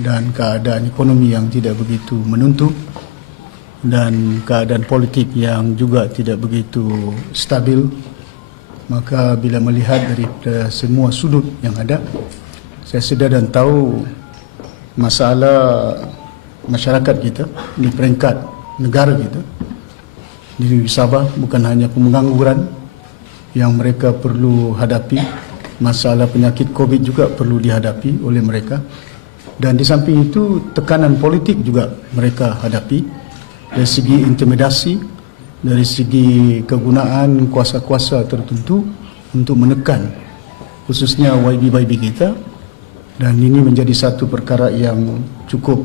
dan keadaan ekonomi yang tidak begitu menentu dan keadaan politik yang juga tidak begitu stabil, maka bila melihat dari semua sudut yang ada, saya sedar dan tahu masalah masyarakat kita di peringkat negara kita di Sabah bukan hanya pengangguran yang mereka perlu hadapi, masalah penyakit COVID juga perlu dihadapi oleh mereka, dan di samping itu tekanan politik juga mereka hadapi dari segi intimidasi, dari segi kegunaan kuasa-kuasa tertentu untuk menekan khususnya YB kita, dan ini menjadi satu perkara yang cukup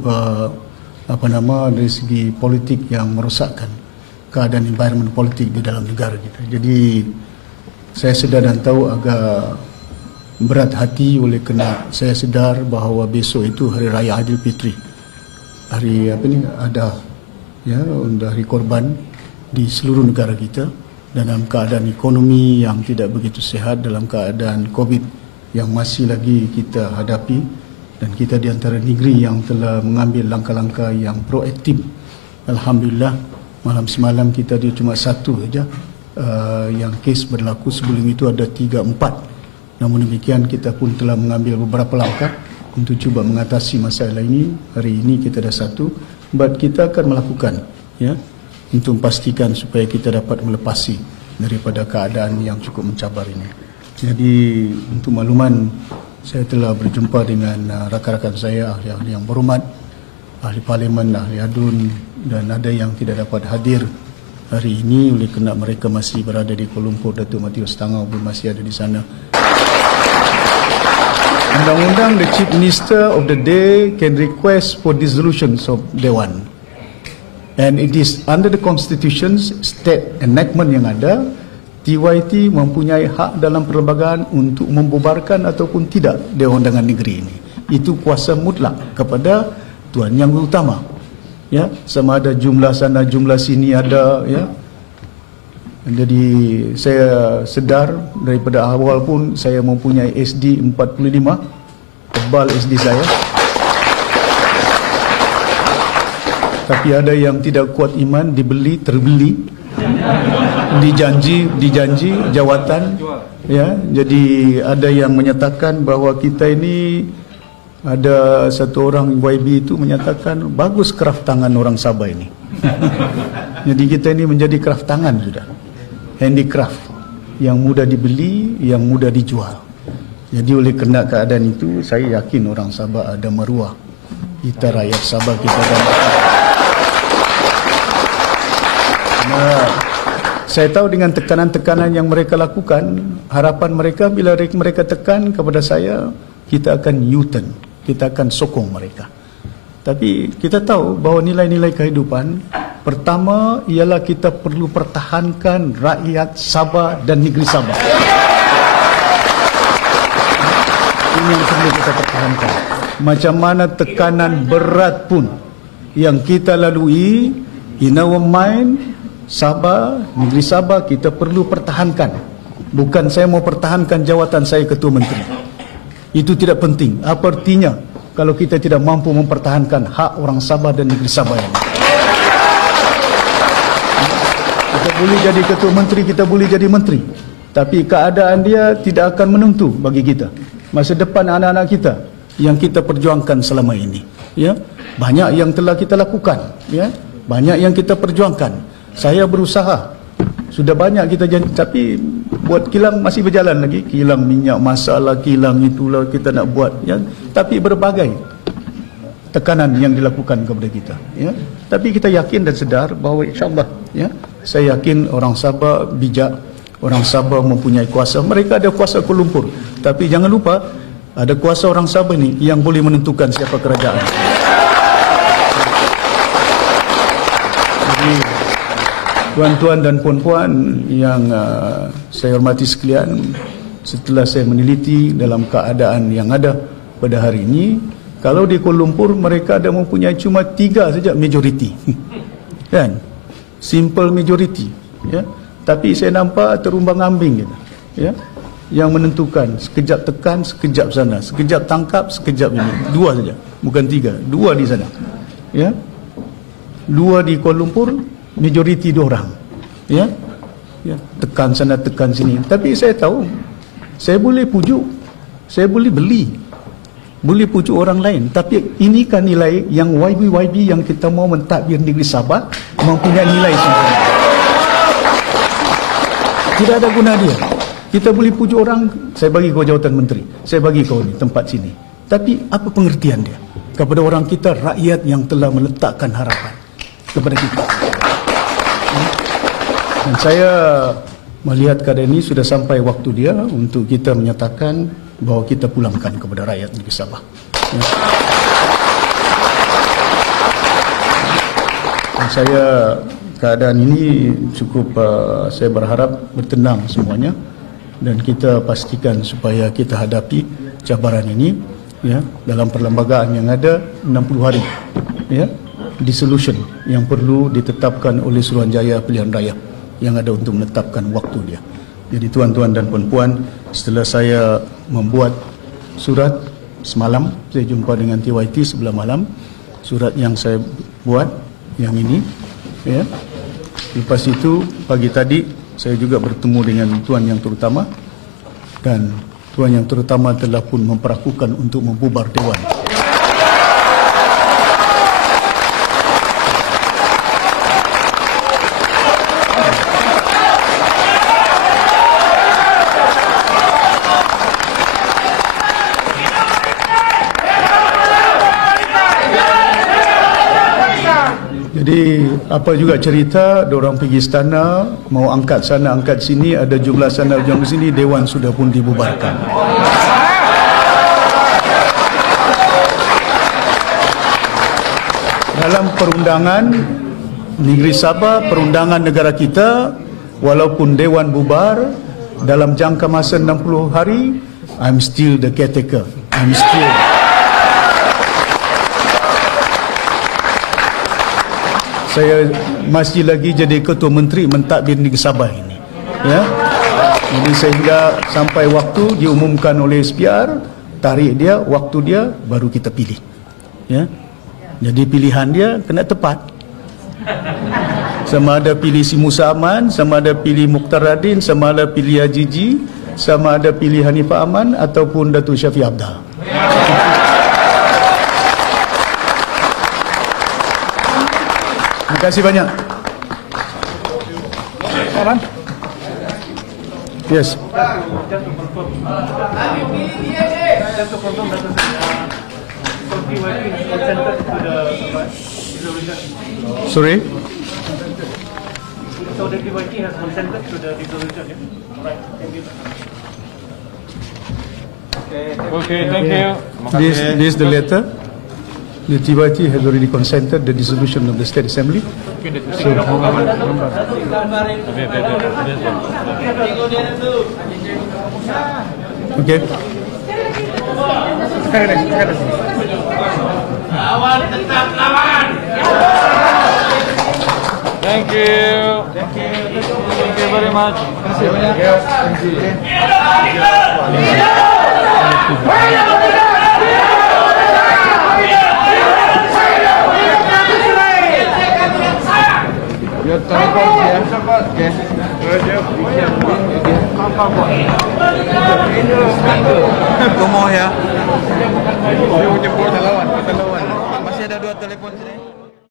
dari segi politik yang merosakkan keadaan environment politik di dalam negara kita. Jadi saya sedar dan tahu agak berat hati oleh kerana saya sedar bahawa besok itu Hari Raya Aidilfitri, hari ada hari korban di seluruh negara kita, dan dalam keadaan ekonomi yang tidak begitu sihat, dalam keadaan COVID yang masih lagi kita hadapi, dan kita di antara negeri yang telah mengambil langkah-langkah yang proaktif. Alhamdulillah, malam semalam kita dia cuma satu saja yang kes berlaku, sebelum itu ada 3-4. Namun demikian kita pun telah mengambil beberapa langkah untuk cuba mengatasi masalah ini. Hari ini kita ada satu, but kita akan melakukan untuk memastikan supaya kita dapat melepasi daripada keadaan yang cukup mencabar ini. Jadi untuk makluman, saya telah berjumpa dengan rakan-rakan saya, ahli-ahli yang berhormat, ahli parlimen, ahli adun, dan ada yang tidak dapat hadir hari ini oleh kerana mereka masih berada di Kuala Lumpur. Datuk Matius Tangau pun masih ada di sana. Undang-undang, the Chief Minister of the day can request for dissolutions of Dewan. And it is under the Constitution's state enactment yang ada, TYT mempunyai hak dalam perlembagaan untuk membubarkan ataupun tidak Dewan Undangan Negeri ini. Itu kuasa mutlak kepada Tuan Yang Utama. Sama ada jumlah sana, jumlah sini ada, Jadi saya sedar daripada awal pun saya mempunyai SD 45, tebal SD saya. Tapi ada yang tidak kuat iman, terbeli, dijanji jawatan, Jadi ada yang menyatakan bahawa kita ini, ada satu orang YB itu menyatakan bagus kraft tangan orang Sabah ini. Jadi kita ini menjadi kraft tangan sudah, handicraft yang mudah dibeli, yang mudah dijual. Jadi oleh kerana keadaan itu, saya yakin orang Sabah ada maruah. Kita rakyat Sabah kita ada. Saya tahu dengan tekanan-tekanan yang mereka lakukan, harapan mereka bila mereka tekan kepada saya, kita akan U-turn, kita akan sokong mereka. Tapi kita tahu bahawa nilai-nilai kehidupan, pertama ialah kita perlu pertahankan rakyat Sabah dan negeri Sabah. Ini yang perlu kita pertahankan. Macam mana tekanan berat pun yang kita lalui, in our mind, Sabah, negeri Sabah kita perlu pertahankan. Bukan saya mau pertahankan jawatan saya Ketua Menteri. Itu tidak penting. Apa artinya kalau kita tidak mampu mempertahankan hak orang Sabah dan negeri Sabah ini? Kita boleh jadi Ketua Menteri, kita boleh jadi Menteri, tapi keadaan dia tidak akan menentu bagi kita. Masa depan anak-anak kita yang kita perjuangkan selama ini, banyak yang telah kita lakukan, banyak yang kita perjuangkan. Saya berusaha, sudah banyak kita janji, tapi buat kilang masih berjalan lagi. Kilang minyak, masalah kilang itulah kita nak buat, tapi berbagai tekanan yang dilakukan kepada kita, Tapi kita yakin dan sedar bahawa insyaAllah, saya yakin orang Sabah bijak, orang Sabah mempunyai kuasa. Mereka ada kuasa Kuala Lumpur, tapi jangan lupa ada kuasa orang Sabah ni yang boleh menentukan siapa kerajaan. Jadi tuan-tuan dan puan-puan yang saya hormati sekalian, setelah saya meneliti dalam keadaan yang ada pada hari ini, kalau di Kuala Lumpur mereka ada mempunyai cuma 3 saja majoriti, kan? Simple majority, Tapi saya nampak terumbang-ambing, yang menentukan. Sekejap tekan, sekejap sana, sekejap tangkap, sekejap ini. 2 saja, bukan 3. 2 di sana. Ya. 2 di Kuala Lumpur, majoriti 2 orang. Ya. Ya, tekan sana, tekan sini. Tapi saya tahu, saya boleh pujuk, saya boleh beli, boleh pujuk orang lain. Tapi ini kan nilai yang YB yang kita mau mentadbir negeri Sabah mempunyai nilai sendiri. Tidak ada guna dia. Kita boleh pujuk orang, saya bagi kau jawatan menteri, saya bagi kau ni tempat sini. Tapi apa pengertian dia kepada orang kita, rakyat yang telah meletakkan harapan kepada kita? Dan saya melihat keadaan ini sudah sampai waktu dia untuk kita menyatakan bahawa kita pulangkan kepada rakyat negeri Sabah. Ya. Dan saya keadaan ini cukup saya berharap bertenang semuanya dan kita pastikan supaya kita hadapi cabaran ini ya dalam perlembagaan yang ada 60 hari ya dissolution yang perlu ditetapkan oleh Suruhanjaya Pilihan Raya yang ada untuk menetapkan waktu dia. Jadi tuan-tuan dan puan-puan, setelah saya membuat surat semalam, saya jumpa dengan TYT sebelah malam, surat yang saya buat yang ini ya. Lepas itu pagi tadi saya juga bertemu dengan tuan yang terutama dan tuan yang terutama telah pun memperakukan untuk membubar dewan. Jadi apa juga cerita, diorang pergi istana, mau angkat sana, angkat sini, ada jumlah sana, jumlah sini, dewan sudah pun dibubarkan. Dalam perundangan negeri Sabah, perundangan negara kita, walaupun dewan bubar, dalam jangka masa 60 hari, I'm still the caretaker. I'm still... Saya masih lagi jadi ketua menteri mentadbir negeri Sabah ini. Ya. Jadi sehingga sampai waktu diumumkan oleh SPR, tarikh dia, waktu dia, baru kita pilih. Ya. Jadi pilihan dia kena tepat. Sama ada pilih si Musa Aman, sama ada pilih Mukhtar Radin, sama ada pilih Haji Ji, sama ada pilih Hanifah Aman ataupun Datuk Syafiq Abdal. Terima kasih banyak. Yes. Sorry. So the TYT has consented to the dissolution. Right. Thank you. Okay, thank you. This is the letter. The TYT has already consented the dissolution of the State Assembly. So, okay. Thank you. Thank you very much. Biar telepon ya. Oke. Tunggu ya. Masih ada 2 telepon sini.